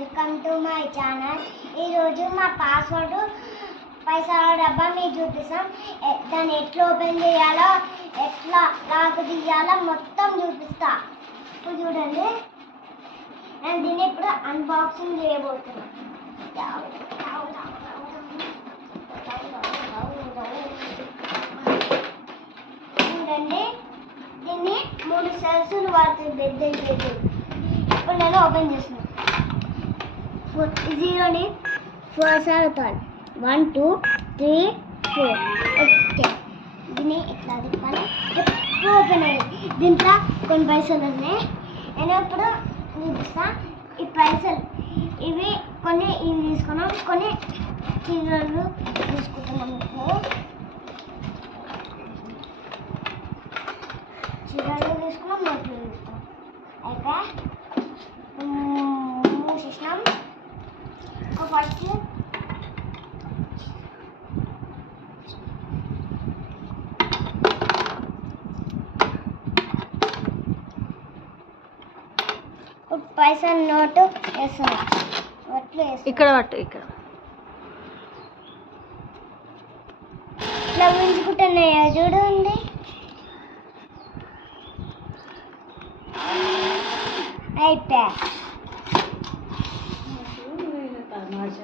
Welcome to my channel. ఈరోజు మా password పైసల డబ్బా మీకు చూపిస్తాం. దాన్ని ఎట్లా ఓపెన్ చేయాలో, ఎట్లా లాక్ తీయాలో మొత్తం చూపిస్తా. ఇప్పుడు చూడండి, నేను దీన్ని ఇప్పుడు అన్బాక్సింగ్ చేయబోతున్నాను. చూడండి, దీన్ని 3 సెల్సులు వాడుతుంది పెద్ద. ఇప్పుడు నేను ఓపెన్ చేస్తున్నాను. 0ని 4 సార్లు తాడు. 1 2 3 4. ఓకే, దీన్ని ఇట్లా తిప్పాలి. ఎప్పుడు ఓపెన్ అయ్యింది. దీంట్లో కొన్ని పైసలు ఉన్నాయి. నేను ఇప్పుడు చూపిస్తా. ఈ పైసలు ఇవి కొన్ని ఇవి తీసుకున్నాం, కొన్ని చిల్లరలు తీసుకుంటున్నాం. చిల్లరలు తీసుకున్నాం, నోట్లు తీసుకున్నాం. అయితే మూసేసినాం. ఫస్ట్ పైసా నోటు వేస్తున్నాం. ఇక్కడ పట్టు, ఇక్కడ ఇట్లా ఉంచుకుంటున్నాయో చూడండి.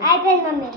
అయిపోయింది మమ్మీ.